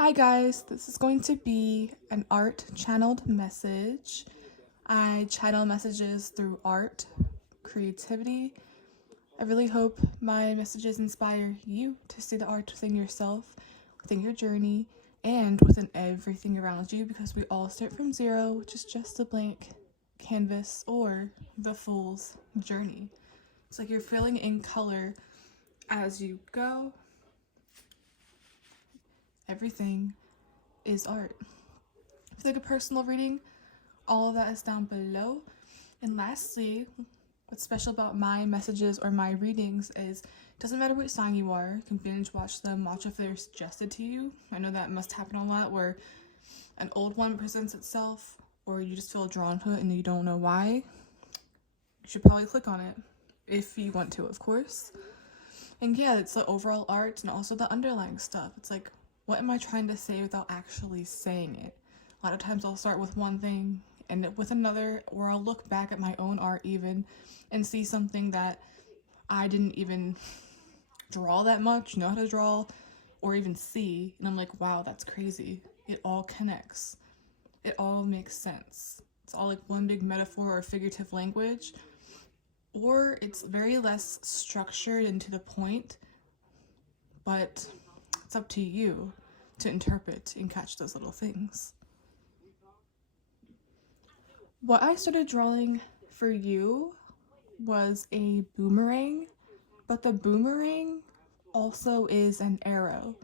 Hi guys, this is going to be an art channeled message. I channel messages through art, creativity. I really hope my messages inspire you to see the art within yourself, within your journey, and within everything around you, because we all start from zero, which is just a blank canvas or the fool's journey. It's like you're filling in color as you go. Everything is art. If you like a personal reading, all of that is down below. And lastly, what's special about my messages or my readings is it doesn't matter what sign you are, you can binge watch them, watch if they're suggested to you. I know that must happen a lot where an old one presents itself or you just feel drawn to it and you don't know why. You should probably click on it if you want to, of course. And yeah, it's the overall art and also the underlying stuff. It's like, what am I trying to say without actually saying it? A lot of times I'll start with one thing and with another, or I'll look back at my own art even and see something that I didn't even draw that much, know how to draw, or even see. And I'm like, wow, that's crazy. It all connects. It all makes sense. It's all like one big metaphor or figurative language, or it's very less structured and to the point, but it's up to you to interpret and catch those little things. What I started drawing for you was a boomerang, but the boomerang also is an arrow,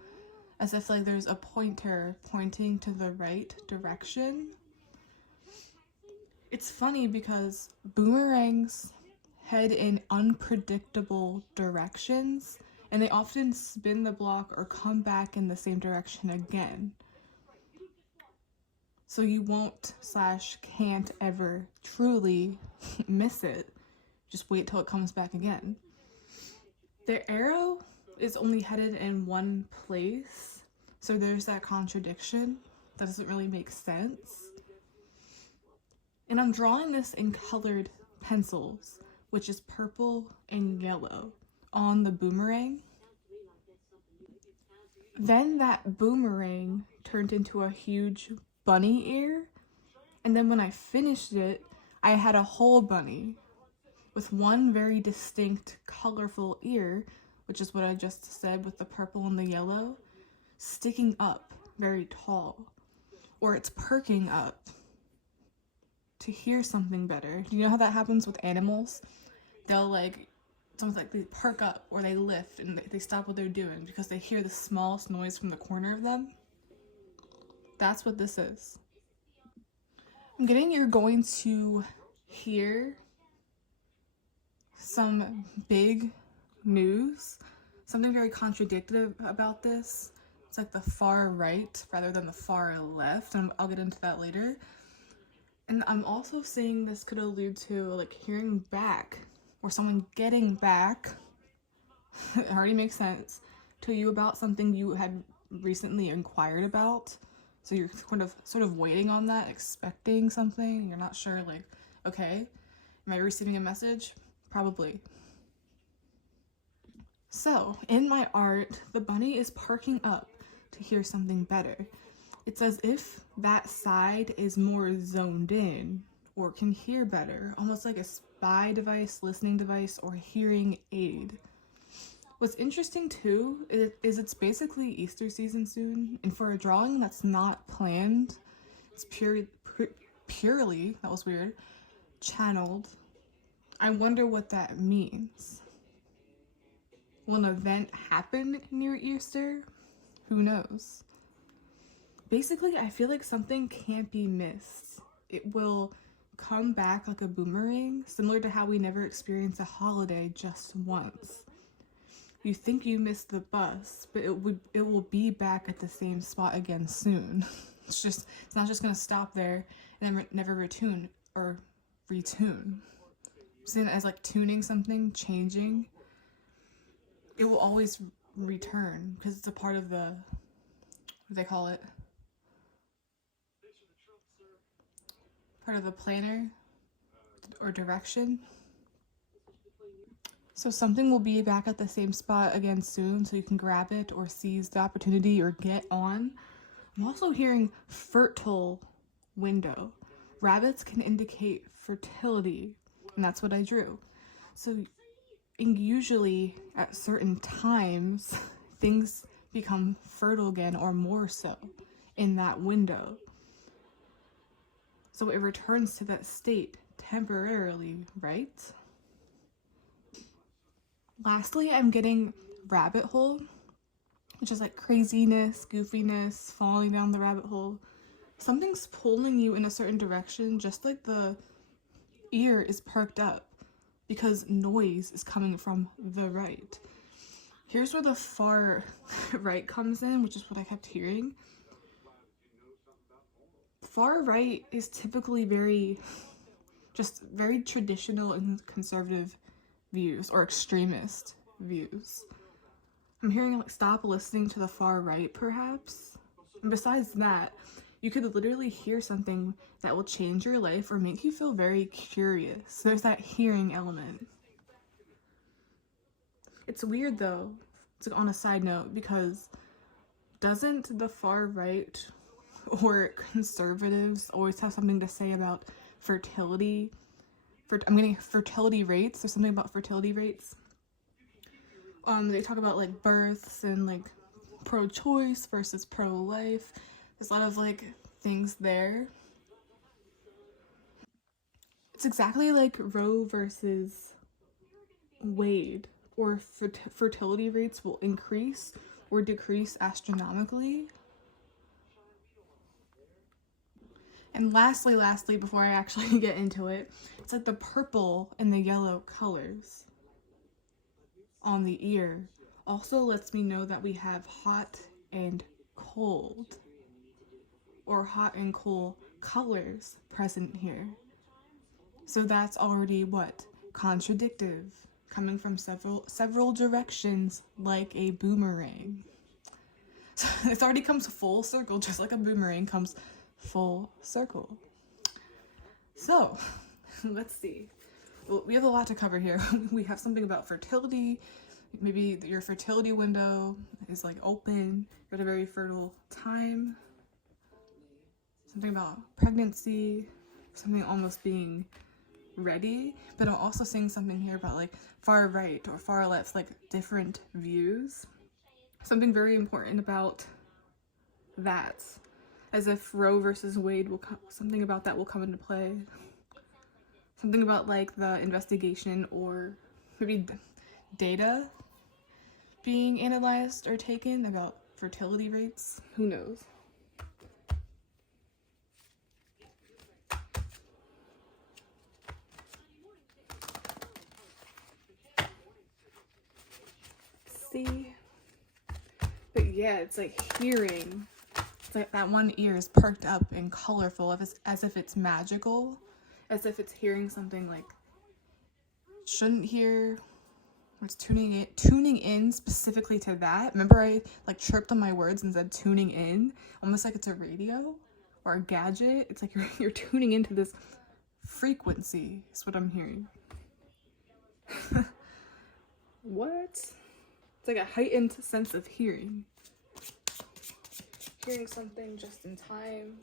as if like there's a pointer pointing to the right direction. It's funny because boomerangs head in unpredictable directions, and they often spin the block or come back in the same direction again. So you won't / can't ever truly miss it. Just wait till it comes back again. The arrow is only headed in one place, so there's that contradiction. That doesn't really make sense. And I'm drawing this in colored pencils, which is purple and yellow, on the boomerang. Then that boomerang turned into a huge bunny ear, and then when I finished it, I had a whole bunny with one very distinct colorful ear, which is what I just said with the purple and the yellow, sticking up very tall, or it's perking up to hear something better. Do you know how that happens with animals? They'll like, sometimes like they perk up or they lift and they stop what they're doing because they hear the smallest noise from the corner of them. That's what this is. I'm getting you're going to hear some big news, something very contradictory about this. It's like the far right rather than the far left, and I'll get into that later. And I'm also saying this could allude to like hearing back or someone getting back, it already makes sense, to you about something you had recently inquired about. So you're sort of waiting on that, expecting something. You're not sure, like, okay, am I receiving a message? Probably. So in my art, the bunny is parking up to hear something better. It's as if that side is more zoned in or can hear better, almost like a spy device, listening device, or hearing aid. What's interesting too is it's basically Easter season soon, and for a drawing that's not planned, it's purely, that was weird, channeled. I wonder what that means. Will an event happen near Easter? Who knows? Basically, I feel like something can't be missed. It will come back like a boomerang, similar to how we never experience a holiday just once. You think you missed the bus, but it will be back at the same spot again soon. It's not just gonna stop there and then never retune. I'm seeing it as like tuning something, changing. It will always return because it's a part of the, what do they call it? Part of the planner or direction. So something will be back at the same spot again soon, so you can grab it or seize the opportunity or get on. I'm also hearing fertile window. Rabbits can indicate fertility, and that's what I drew. So usually at certain times, things become fertile again, or more so, in that window. So it returns to that state temporarily, right? Lastly, I'm getting rabbit hole, which is like craziness, goofiness, falling down the rabbit hole. Something's pulling you in a certain direction, just like the ear is perked up because noise is coming from the right. Here's where the far right comes in, which is what I kept hearing. Far right is typically very traditional and conservative views, or extremist views. I'm hearing like stop listening to the far right, perhaps. And besides that, you could literally hear something that will change your life or make you feel very curious. There's that hearing element. It's weird though, it's like on a side note, because doesn't the far right or conservatives always have something to say about fertility? I'm getting fertility rates. There's something about fertility rates. They talk about like births and like pro-choice versus pro-life. There's a lot of like things there. It's exactly like Roe versus Wade, or fertility rates will increase or decrease astronomically. And lastly, before I actually get into it, it's like the purple and the yellow colors on the ear also lets me know that we have hot and cold, or hot and cool colors present here. So that's already what? Contradictive, coming from several directions like a boomerang. So it already comes full circle, just like a boomerang comes full circle. So let's see. Well, we have a lot to cover here. We have something about fertility. Maybe your fertility window is like open, you're at a very fertile time. Something about pregnancy, something almost being ready. But I'm also seeing something here about like far right or far left, like different views. Something very important about that, as if Roe versus Wade something about that will come into play. Something about like the investigation or maybe data being analyzed or taken about fertility rates. Who knows? See? But yeah, it's like hearing. It's like that one ear is perked up and colorful, as if it's magical, as if it's hearing something like shouldn't hear. It's tuning in specifically to that. Remember I like tripped on my words and said tuning in, almost like it's a radio or a gadget. It's like you're tuning into this frequency is what I'm hearing. What? It's like a heightened sense of hearing. Hearing something just in time.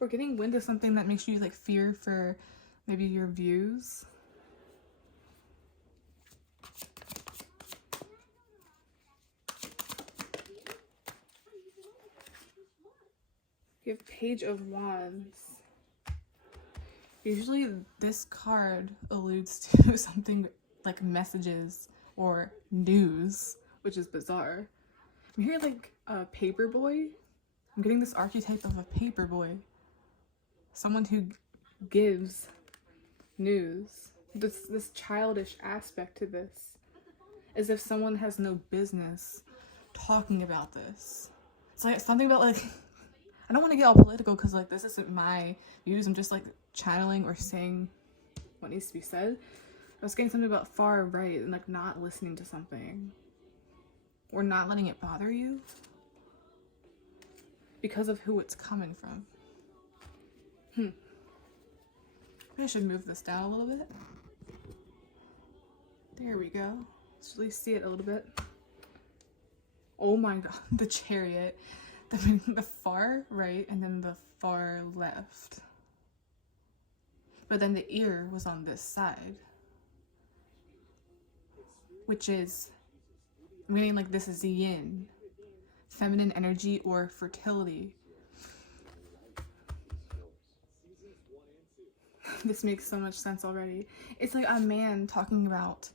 Or getting wind of something that makes you like fear for maybe your views. You have Page of Wands. Usually this card alludes to something like messages or news, which is bizarre. I'm hearing like a paper boy. I'm getting this archetype of a paper boy. Someone who gives news. This childish aspect to this. As if someone has no business talking about this. It's like something about like, I don't want to get all political because like this isn't my views. I'm just like channeling or saying what needs to be said. I was getting something about far right and like not listening to something. Or not letting it bother you. Because of who it's coming from. Maybe I should move this down a little bit. There we go. Let's really see it a little bit. Oh my god, the Chariot. The far right and then the far left. But then the ear was on this side. Which is, I'm getting like this is yin. Feminine energy or fertility. This makes so much sense already. It's like a man talking about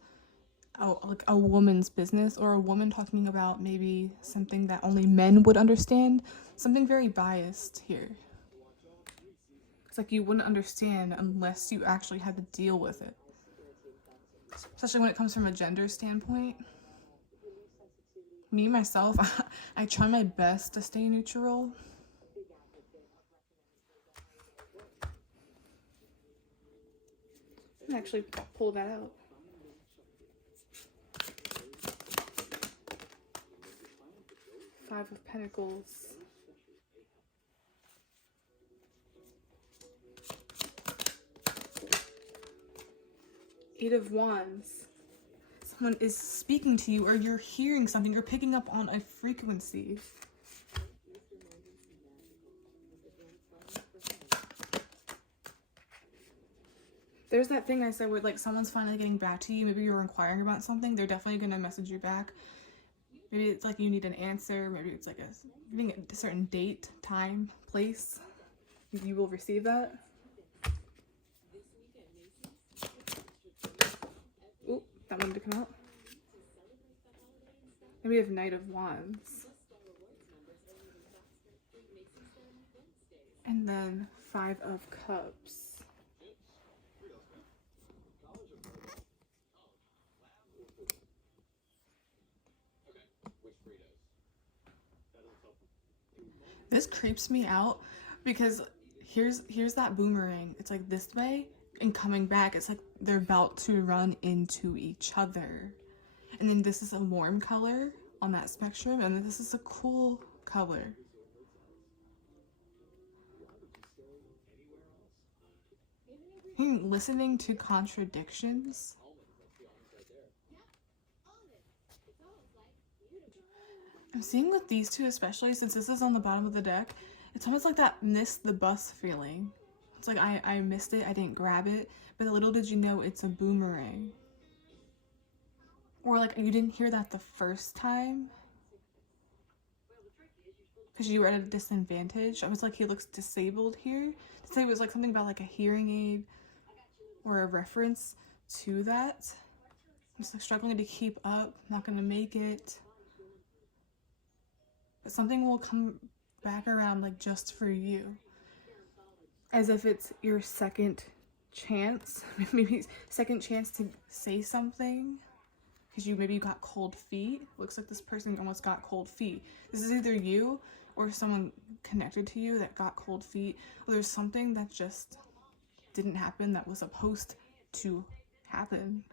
like a woman's business, or a woman talking about maybe something that only men would understand. Something very biased here. It's like you wouldn't understand unless you actually had to deal with it. Especially when it comes from a gender standpoint. Me, myself, I try my best to stay neutral. I can actually pull that out. Five of Pentacles. Eight of Wands. Someone is speaking to you, or you're hearing something, you're picking up on a frequency. There's that thing I said where like someone's finally getting back to you. Maybe you're inquiring about something. They're definitely going to message you back. Maybe it's like you need an answer. Maybe it's like giving a certain date, time, place. You will receive that. Ooh, that wanted to come out. Then we have Knight of Wands. And then Five of Cups. This creeps me out because here's that boomerang. It's like this way and coming back. It's like they're about to run into each other. And then this is a warm color on that spectrum, and then this is a cool color. Listening to contradictions. I'm seeing with these two, especially since this is on the bottom of the deck, it's almost like that missed the bus feeling. It's like I missed it, I didn't grab it, but little did you know it's a boomerang. Or like you didn't hear that the first time because you were at a disadvantage. I was like, he looks disabled here. To say it was like something about like a hearing aid or a reference to that. I'm just like struggling to keep up, not gonna make it. But something will come back around like just for you. As if it's your second chance, maybe second chance to say something. Because maybe you got cold feet. Looks like this person almost got cold feet. This is either you or someone connected to you that got cold feet. Or there's something that just didn't happen that was supposed to happen.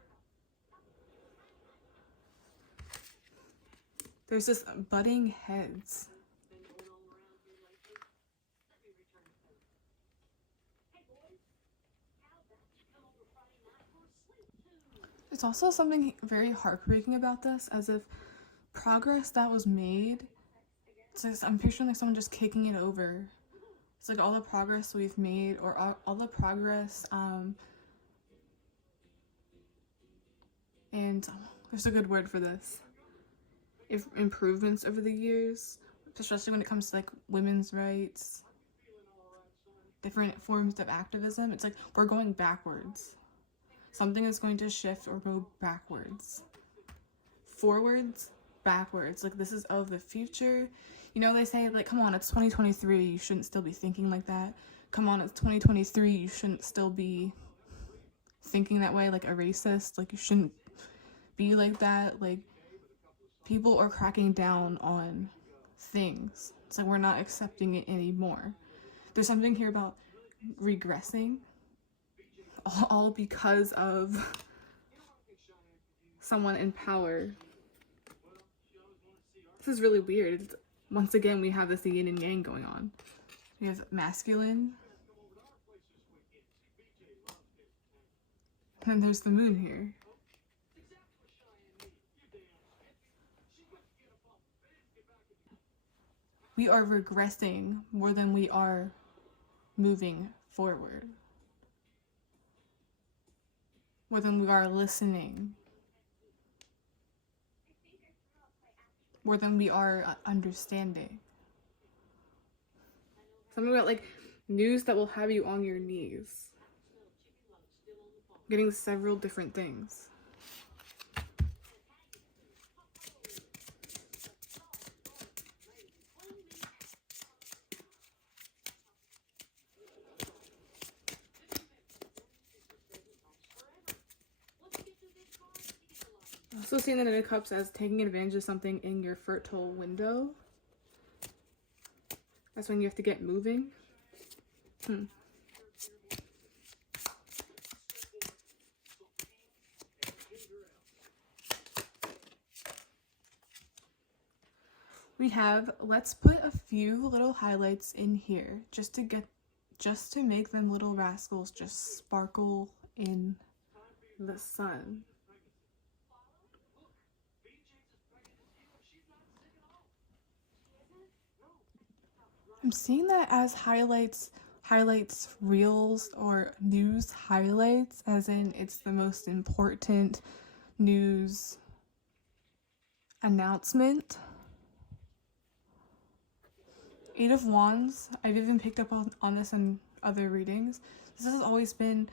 There's this butting heads. There's also something very heartbreaking about this, as if progress that was made, it's like, I'm picturing like someone just kicking it over. It's like all the progress we've made, or all the progress, and there's a good word for this. If improvements over the years, especially when it comes to like women's rights, different forms of activism, it's like we're going backwards. Something is going to shift or go backwards. Forwards, backwards. Like this is of the future. You know, they say like, come on, it's 2023. You shouldn't still be thinking like that. Come on, it's 2023. You shouldn't still be thinking that way, like a racist. Like you shouldn't be like that. Like people are cracking down on things. It's like we're not accepting it anymore. There's something here about regressing. All because of someone in power. This is really weird. Once again, we have this yin and yang going on. We have masculine. And there's the moon here. we are regressing more than we are moving forward, more than we are listening, more than we are understanding. Something about like news that will have you on your knees, getting several different things. Also seeing the Knight of Cups as taking advantage of something in your fertile window. That's when you have to get moving. We have, let's put a few little highlights in here just to make them little rascals just sparkle in the sun. I'm seeing that as highlights reels or news highlights, as in it's the most important news announcement. Eight of Wands, I've even picked up on this in other readings. This has always been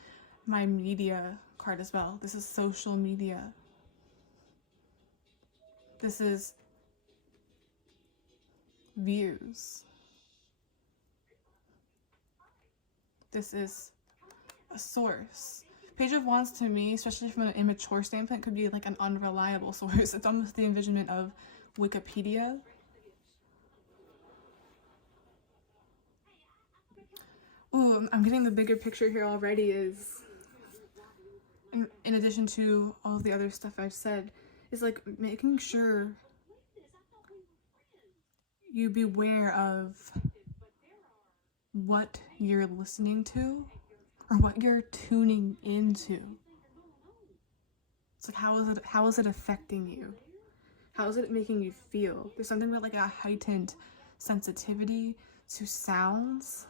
my media card as well. This is social media. This is views. This is a source. Page of Wands to me, especially from an immature standpoint, could be like an unreliable source. It's almost the envisionment of Wikipedia. Ooh, I'm getting the bigger picture here already is, in addition to all of the other stuff I've said, is like making sure you beware of what you're listening to or what you're tuning into. It's like, how is it affecting you? How is it making you feel? There's something about like a heightened sensitivity to sounds,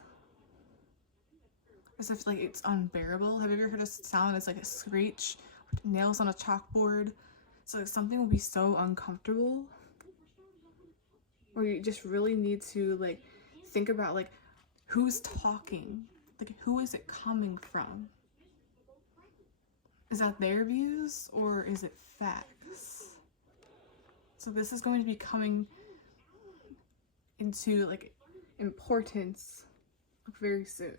as if like it's unbearable. Have you ever heard a sound that's like a screech, or nails on a chalkboard? So like something will be so uncomfortable, or you just really need to like think about like who's talking, like who is it coming from? Is that their views or is it facts? So this is going to be coming into like importance very soon.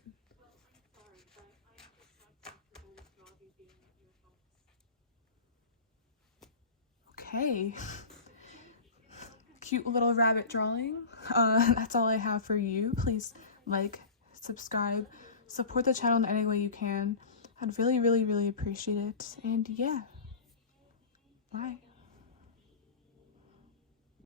Okay. Cute little rabbit drawing. That's all I have for you. Please like, subscribe, support the channel in any way you can. I'd really, really, really appreciate it. And yeah, bye.